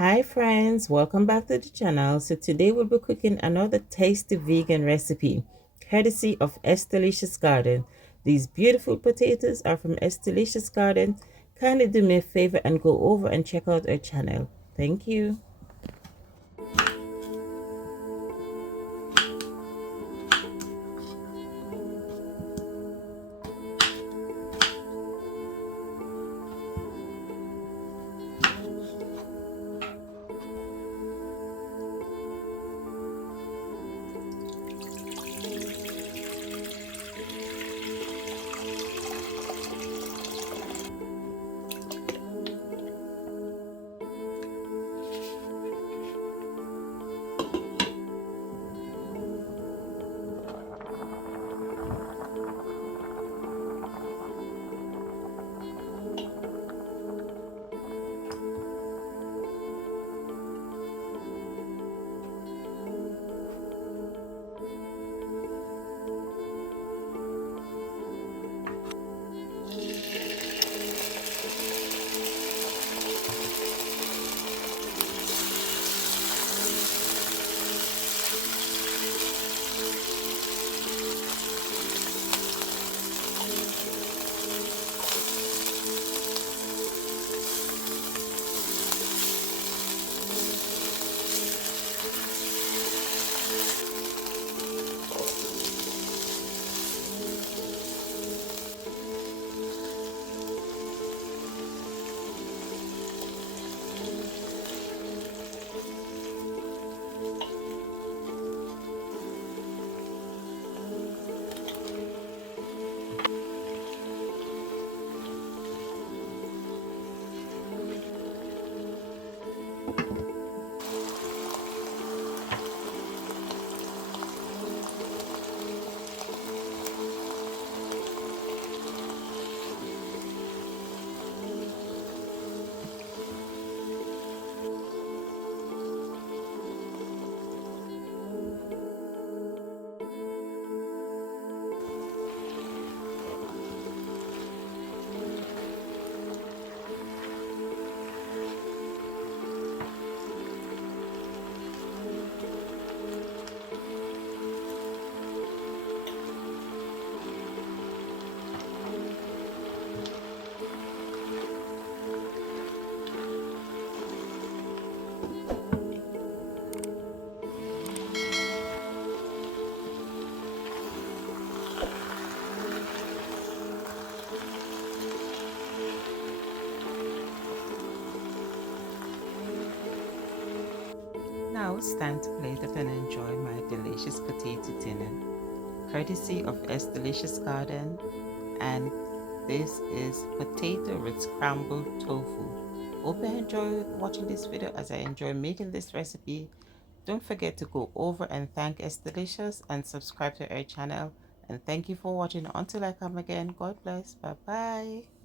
Hi friends, welcome back to the channel. So today we'll be cooking another tasty vegan recipe courtesy of Delicious Garden. These beautiful potatoes are from Delicious Garden. Kindly do me a favor and go over and check out our channel. Thank you. Now it's time to plate up and enjoy my delicious potato dinner, courtesy of Delicious Garden, and this is potato with scrambled tofu. Hope you enjoy watching this video as I enjoy making this recipe. Don't forget to go over and thank Delicious and subscribe to our channel. And thank you for watching. Until I come again, God bless. Bye bye.